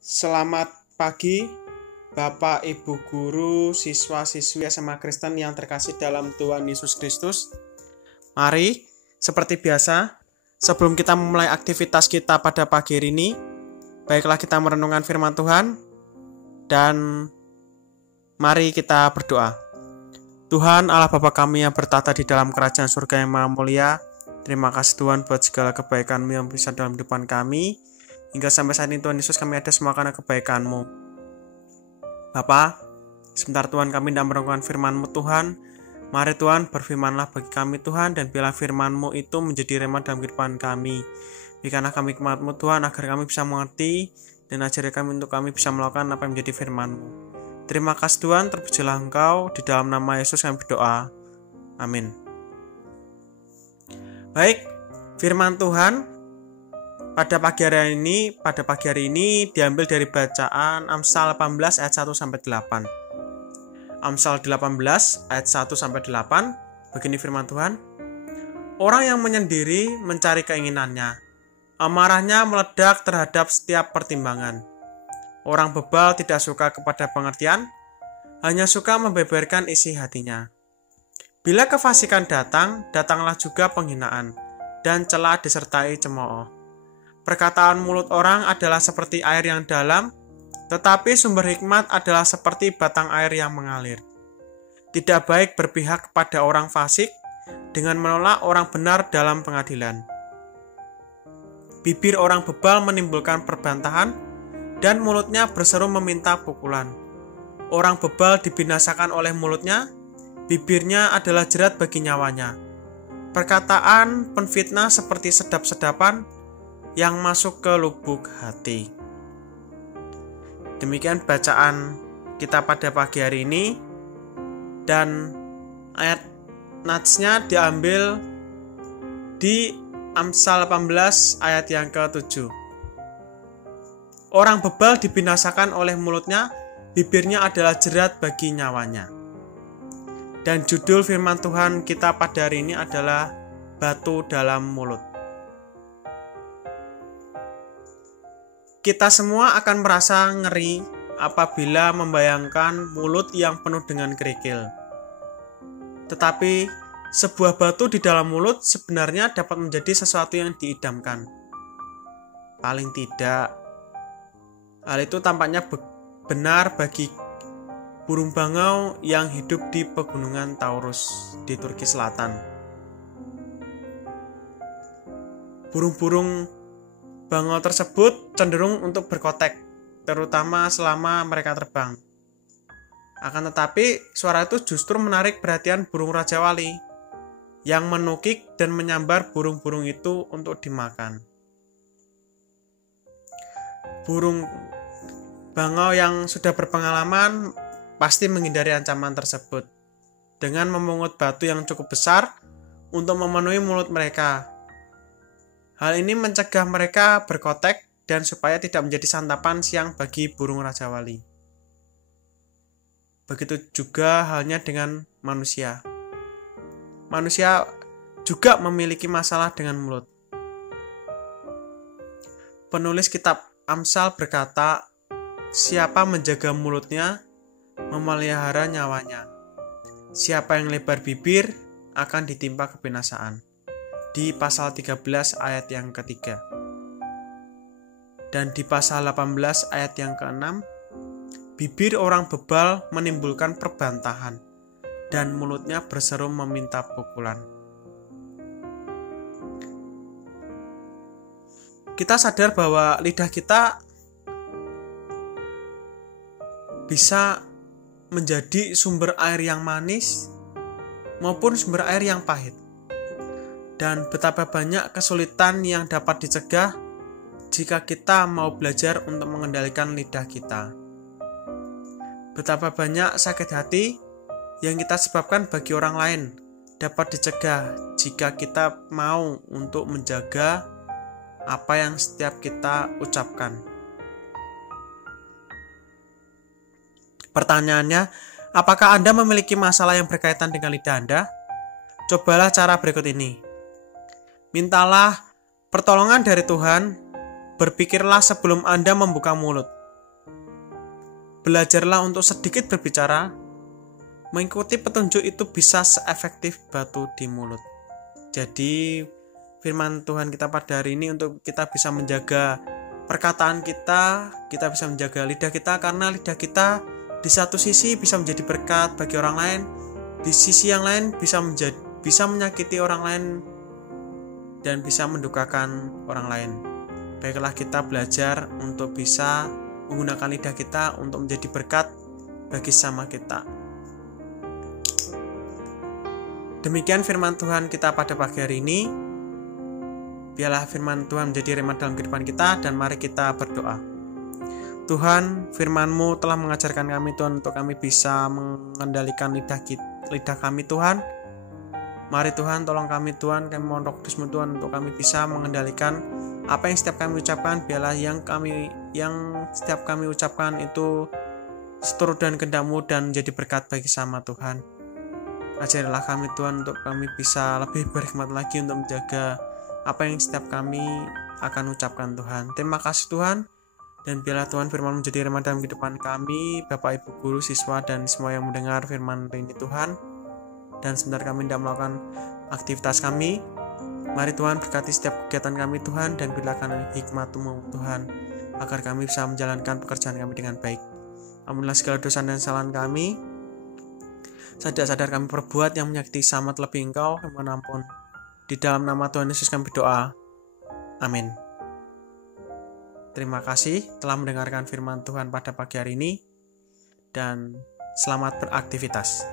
Selamat pagi, Bapak, Ibu Guru, siswa-siswi SMA Kristen yang terkasih dalam Tuhan Yesus Kristus. Mari, seperti biasa, sebelum kita memulai aktivitas kita pada pagi hari ini, baiklah kita merenungkan firman Tuhan, dan mari kita berdoa. Tuhan Allah Bapa kami yang bertata di dalam kerajaan surga yang maha mulia, terima kasih Tuhan buat segala kebaikan-Mu yang bisa dalam kehidupan kami. Hingga sampai saat ini Tuhan Yesus kami ada semua karena kebaikan-Mu. Bapa, sebentar Tuhan kami hendak merenungkan firman-Mu Tuhan. Mari Tuhan berfirmanlah bagi kami Tuhan, dan biarlah firman-Mu itu menjadi rema dalam kehidupan kami. Berikanlah kami hikmat-Mu Tuhan agar kami bisa mengerti, dan ajari kami untuk kami bisa melakukan apa yang menjadi firman-Mu. Terima kasih Tuhan, terpujilah Engkau, di dalam nama Yesus kami berdoa. Amin. Baik, firman Tuhan pada pagi hari ini diambil dari bacaan Amsal 18 ayat 1 sampai 8. Amsal 18 ayat 1 sampai 8. Begini firman Tuhan. Orang yang menyendiri mencari keinginannya. Amarahnya meledak terhadap setiap pertimbangan. Orang bebal tidak suka kepada pengertian, hanya suka membeberkan isi hatinya. Bila kefasikan datang, datanglah juga penghinaan, dan celah disertai cemooh. Perkataan mulut orang adalah seperti air yang dalam, tetapi sumber hikmat adalah seperti batang air yang mengalir. Tidak baik berpihak kepada orang fasik dengan menolak orang benar dalam pengadilan. Bibir orang bebal menimbulkan perbantahan, dan mulutnya berseru meminta pukulan. Orang bebal dibinasakan oleh mulutnya, bibirnya adalah jerat bagi nyawanya. Perkataan penfitnah seperti sedap-sedapan yang masuk ke lubuk hati. Demikian bacaan kita pada pagi hari ini, dan ayat natsnya diambil di Amsal 18 ayat yang ke-7. Orang bebal dibinasakan oleh mulutnya, bibirnya adalah jerat bagi nyawanya. Dan judul firman Tuhan kita pada hari ini adalah batu dalam mulut. Kita semua akan merasa ngeri apabila membayangkan mulut yang penuh dengan kerikil. Tetapi sebuah batu di dalam mulut sebenarnya dapat menjadi sesuatu yang diidamkan. Paling tidak, hal itu tampaknya benar bagi burung bangau yang hidup di pegunungan Taurus di Turki Selatan. Burung-burung bangau tersebut cenderung untuk berkotek, terutama selama mereka terbang. Akan tetapi, suara itu justru menarik perhatian burung Raja Wali, yang menukik dan menyambar burung-burung itu untuk dimakan. Burung bangau yang sudah berpengalaman pasti menghindari ancaman tersebut, dengan memungut batu yang cukup besar untuk memenuhi mulut mereka. Hal ini mencegah mereka berkotek dan supaya tidak menjadi santapan siang bagi burung Raja Wali. Begitu juga halnya dengan manusia. Manusia juga memiliki masalah dengan mulut. Penulis kitab Amsal berkata, siapa menjaga mulutnya, memelihara nyawanya. Siapa yang lebar bibir akan ditimpa kebinasaan. Di pasal 13 ayat yang ketiga. Dan di pasal 18 ayat yang ke-6, bibir orang bebal menimbulkan perbantahan, dan mulutnya berseru meminta pukulan. Kita sadar bahwa lidah kita bisa menjadi sumber air yang manis maupun sumber air yang pahit. Dan betapa banyak kesulitan yang dapat dicegah jika kita mau belajar untuk mengendalikan lidah kita. Betapa banyak sakit hati yang kita sebabkan bagi orang lain dapat dicegah jika kita mau untuk menjaga apa yang setiap kita ucapkan. Pertanyaannya, apakah Anda memiliki masalah yang berkaitan dengan lidah Anda? Cobalah cara berikut ini. Mintalah pertolongan dari Tuhan, berpikirlah sebelum Anda membuka mulut. belajarlah untuk sedikit berbicara. Mengikuti petunjuk itu bisa seefektif batu di mulut. Jadi firman Tuhan kita pada hari ini untuk kita bisa menjaga perkataan kita bisa menjaga lidah kita, karena lidah kita di satu sisi bisa menjadi berkat bagi orang lain, di sisi yang lain bisa menyakiti orang lain dan bisa mendukakan orang lain. Baiklah kita belajar untuk bisa menggunakan lidah kita untuk menjadi berkat bagi sesama kita. Demikian firman Tuhan kita pada pagi hari ini. Biarlah firman Tuhan menjadi rema dalam kehidupan kita, dan mari kita berdoa. Tuhan, firman-Mu telah mengajarkan kami Tuhan untuk kami bisa mengendalikan lidah kami Tuhan. Mari Tuhan tolong kami Tuhan, kami mohon Roh Kudus-Mu Tuhan untuk kami bisa mengendalikan apa yang setiap kami ucapkan. Biarlah yang setiap kami ucapkan itu seturut dan kehendak-Mu dan menjadi berkat bagi sama Tuhan. Ajarilah kami Tuhan untuk kami bisa lebih berhikmat lagi untuk menjaga apa yang setiap kami akan ucapkan Tuhan. Terima kasih Tuhan, dan biarlah Tuhan firman menjadi rema dalam kehidupan kami, Bapak Ibu Guru, siswa, dan semua yang mendengar firman ini Tuhan. Dan sebentar kami tidak melakukan aktivitas kami, mari Tuhan berkati setiap kegiatan kami Tuhan, dan berikan hikmat-Mu Tuhan, agar kami bisa menjalankan pekerjaan kami dengan baik. Ampunilah segala dosa dan kesalahan kami. Sadar kami perbuat yang menyakiti sama terlebih Engkau, kami mohon ampun. Di dalam nama Tuhan Yesus kami berdoa. Amin. Terima kasih telah mendengarkan firman Tuhan pada pagi hari ini, dan selamat beraktivitas.